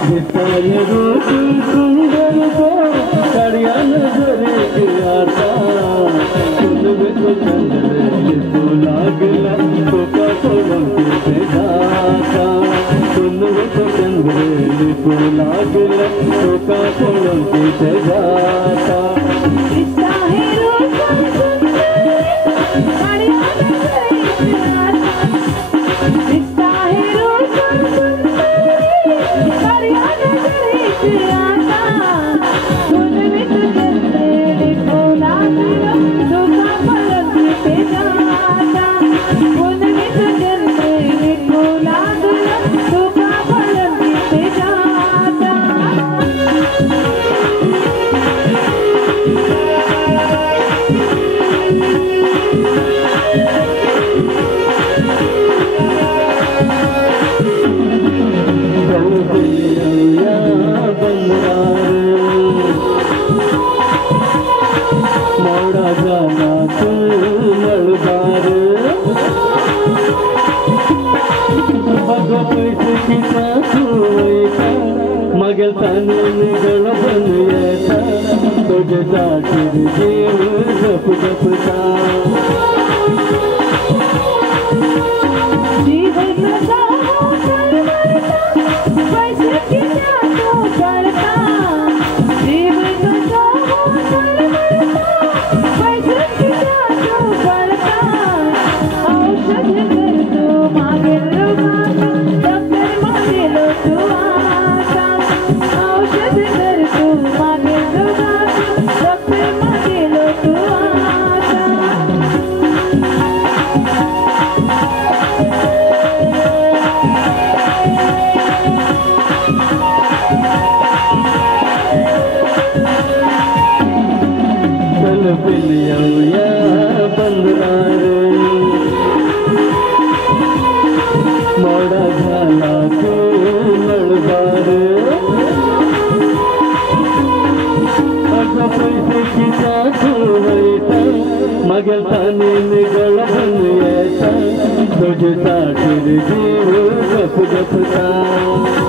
दिसताय रूप सुंदर को काळ्या नजरेक आता फुलवे तो चंद्र लिपू लागला कोका कोळंबीचे जाता फुलवे तो चंद्र लिपू लागला कोका कोळंबीचे जाता मगल ताने निगल बन येता तुझे जाकर जीव जप जपता जीवन का करता पैसे की तो करता जीवन का करता पैसे की तो करता औषध कर तो मागे मोड़ा झाला तू लड़बार पैसे की बैठा मगल थाने निगल बन ऐसा तुझे साथ जीव गप गपता